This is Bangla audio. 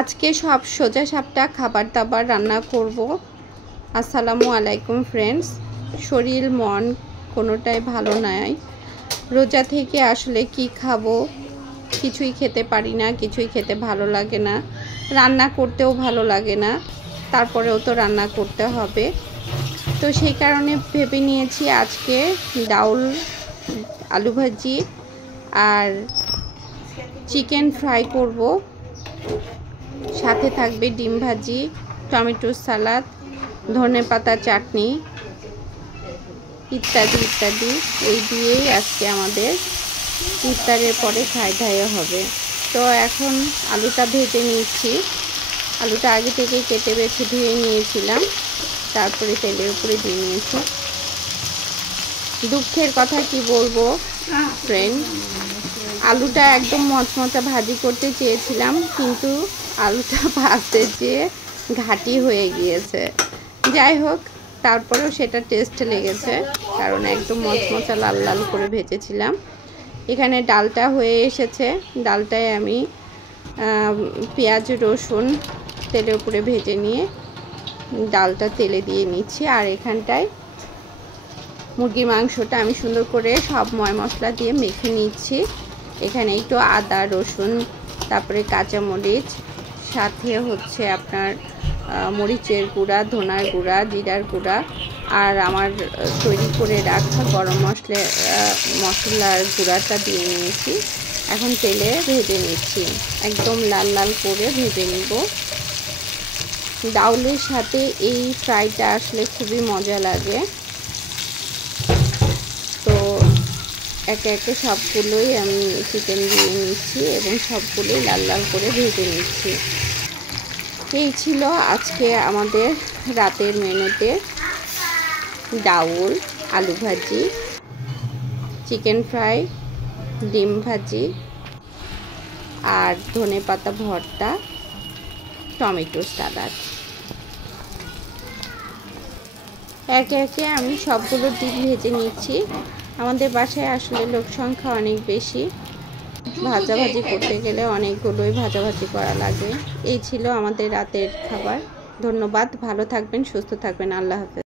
আজকে সব সোজা সাপটা খাবার দাবার রান্না করব। আসসালামু আলাইকুম ফ্রেন্ডস। শরীর মন কোনোটাই ভালো নাই। রোজা থেকে আসলে কি খাবো কিছুই খেতে পারি না, কিছুই খেতে ভালো লাগে না, রান্না করতেও ভালো লাগে না, তারপরেও তো রান্না করতে হবে। তো সেই কারণে ভেবে নিয়েছি আজকে ডাউল, আলু ভাজি আর চিকেন ফ্রাই করব। সাথে থাকবে ডিম ভাজি, টমেটো সালাদ, ধনেপাতা চাটনি ইত্যাদি ইত্যাদি। এই দিয়েই আজকে আমাদের ইফতারের পরে খাই দাওয়া হবে। তো এখন আলুটা ভেজে নিচ্ছি। আলুটা আগে থেকে কেটে বেছে ধুয়ে নিয়েছিলাম, তারপরে তেলের উপরে দিয়ে নিয়েছি। দুঃখের কথা কি বলবো ফ্রেন্ড, আলুটা একদম মচমচা ভাজি করতে চেয়েছিলাম, কিন্তু আলুটা ভাজতে যেয়ে ঘাটি হয়ে গিয়েছে। যাই হোক, তারপরেও সেটা টেস্ট লেগেছে, কারণ একদম মচমচা লাল লাল করে ভেজেছিলাম। এখানে ডালটা হয়ে এসেছে। ডালটায় আমি পেঁয়াজ রসুন তেলের উপরে ভেজে নিয়ে ডালটা তেলে দিয়ে নিচ্ছি। আর এখানটায় মুরগির মাংসটা আমি সুন্দর করে সব ময় মশলা দিয়ে মেখে নিচ্ছি। এখানে একটু আদা রসুন, তারপরে কাঁচামরিচ, সাথে হচ্ছে আপনার মরিচের গুঁড়া, ধনার গুঁড়া, জিরার গুঁড়া, আর আমার তৈরি করে রাখা গরম মশলার গুঁড়াটা দিয়ে নিয়েছি। এখন তেলে ভেজে নিচ্ছি, একদম লাল লাল করে ভেজে নিব। ডাউলের সাথে এই ফ্রাইটা আসলে খুবই মজা লাগে। তো একে একে সবগুলোই আমি চিকেন দিয়ে নিচ্ছি এবং সবগুলোই লাল লাল করে ভেজে নিচ্ছি। এই ছিল আজকে আমাদের রাতের মেনুতে ডাউল, আলু ভাজি, চিকেন ফ্রাই, ডিম ভাজি আর ধনেপাতা ভর্তা, টমেটো সালাদ। একে একে আমি সবগুলো ডিম ভেজে নিচ্ছি। আমাদের বাসায় আসলে লোক সংখ্যা অনেক বেশি, ভাজাভাজি করতে গেলে অনেকগুলোই ভাজাভাজি করা লাগে। এই ছিল আমাদের রাতের খাবার। ধন্যবাদ, ভালো থাকবেন, সুস্থ থাকবেন, আল্লাহ হাফেজ।